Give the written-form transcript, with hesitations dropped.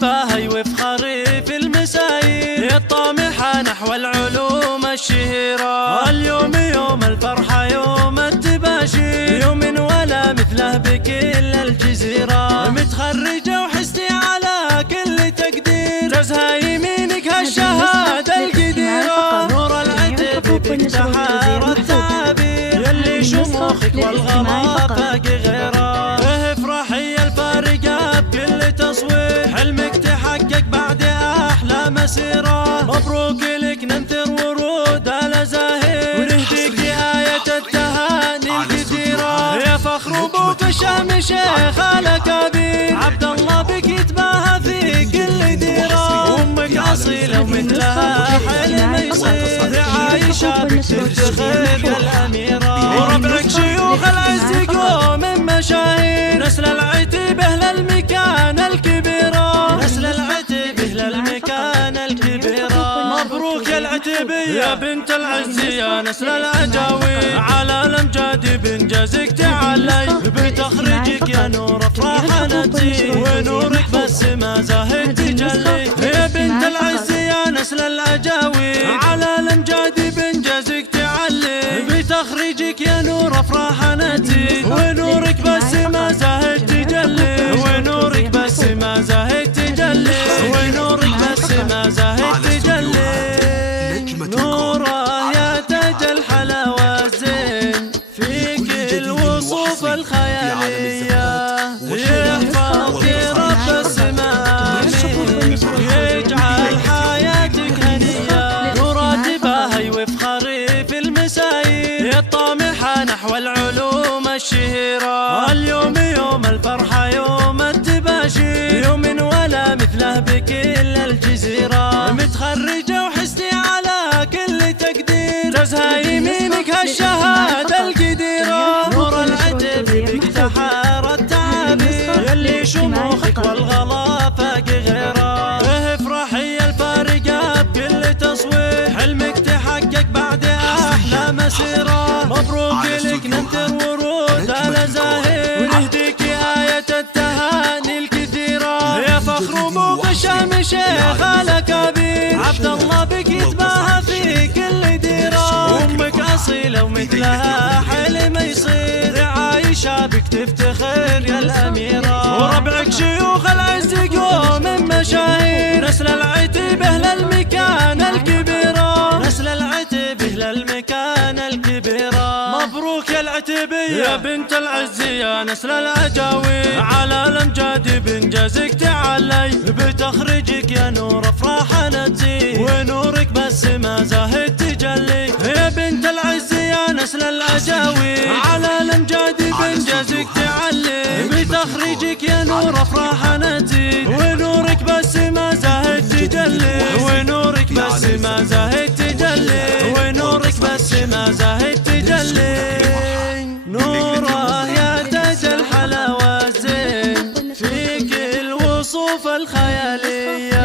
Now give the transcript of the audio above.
باهي وفخري في المساير الطامحة نحو العلوم الشهيرة. اليوم يوم الفرحة يوم التباشير، يوم ولا مثله بكل الجزيرة. متخرجة وحستي على كل تقدير، جوزها يمينك هالشهادة القديرة. نور العتب بتحار التعابير، يلي شموخك والغلا فاق غيره. افرحي الفارقة بكل تصوير، حلمك تحقق بعد أحلى مسيرة. مبروك لك ننثر ورود على زاهر، ونهديك آية التهاني الكثيرة. يا فخر أبوك الشام شيخ الأكابير، عبد الله بك يتباهى في كل ديرة. أمك أصيلة ومثلها حلم يصير، عايشة بك تفتخر يا الأميرة. وربعك شيوخ العز قوم مشاهير، نسل العتب أهل المكان الكبيرة. نسل العتب أهل المكان الكبيرة. مبروك يا العتبية يا بنت العز يا نسل العجاوي، على الأمجاد بإنجازك تعلي، بتخرجك يا نور أفراح ننتي، ونورك بس ما زاهد تجلي. يا بنت العز يا نسل العجاوي، على الأمجاد بإنجازك تعلي، بتخرجك يا نور أفراح ننتي، ونورك بس ما زاهد تجلي. ونورك بس ما زاهد تجلي، ونورك بس ما زاهد تجلي. نوره يا تاج الحلاوة الزين، فيك الوصوف الخيالية، يحفظك رب السماء يجعل حياتك هنية. نورات باهي وفخري في المساير الطامحة نحو العلوم الشهيرة. اليوم يوم الفرحة يوم التباشير، يوم ولا مثله بكل الجزيرة. متخرجة وحستي على كل تقدير، جوزها يمينك هالشهادة القديرة. نور العتب بك تحار التعابير، يلي شموخك والغلا فاق غيره. افرحي الفارقة بكل تصوير، حلمك تحقق بعد أحلى مسيرة. مبروك لك ننثر ورود على زاهر، ونهديك آية التهاني الكثيرة. يا فخر أبوك الشام شيخ الأكابير، عبد الله بك يتباهى في كل ديرة. أمك أصيلة ومثلها حلم يصير، عايشة بك تفتخر يا الأميرة. وربعك شيوخ العز قوم مشاهير، نسل العتب أهل المكان الكبيرة. نسل العتب أهل المكان الكبيرة. مبروك يا العتبية يا بنت العز يا نسل العجاوي، على الأمجاد بإنجازك تعلي، بتخرجك يا نور أفراح ننتي، ونورك بس ما زاهد تجلي. يا بنت العز يا نسل العجاوي، على الأمجاد بإنجازك تعلي، بتخرجك يا نور أفراح ننتي، ونورك بس ما زاهد تجلي. ونورك بس ما زاهد تجلي، ونورك بس ما زاهد تجلي. نوره يا تاج الحلاوة الزين، فيك الوصوف الخيالية،